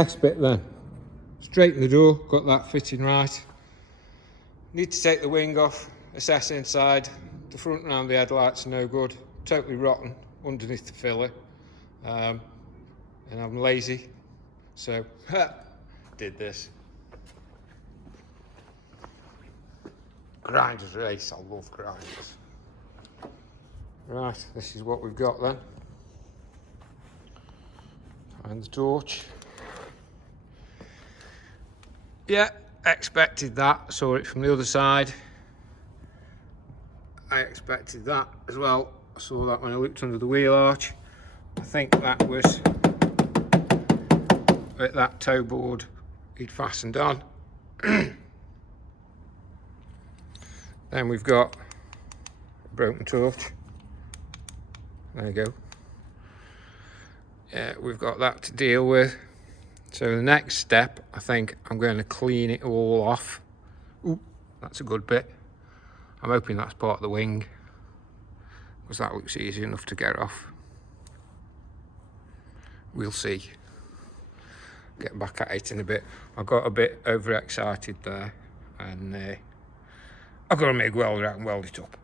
Next bit then. Straighten the door, got that fitting right. Need to take the wing off, assess inside. The front round the headlights are no good. Totally rotten underneath the filler. And I'm lazy, so did this. Grinders race, I love grinders. Right, this is what we've got then. Find the torch. Yeah, expected that. Saw it from the other side. I expected that as well. I saw that when I looked under the wheel arch. I think that was at that toe board he'd fastened on. Then we've got a broken torch. There you go. Yeah, we've got that to deal with. So the next step, I think I'm going to clean it all off. Ooh, that's a good bit. I'm hoping that's part of the wing, because that looks easy enough to get off. We'll see. Get back at it in a bit. I got a bit overexcited there, and I've got to make welder out and weld it up.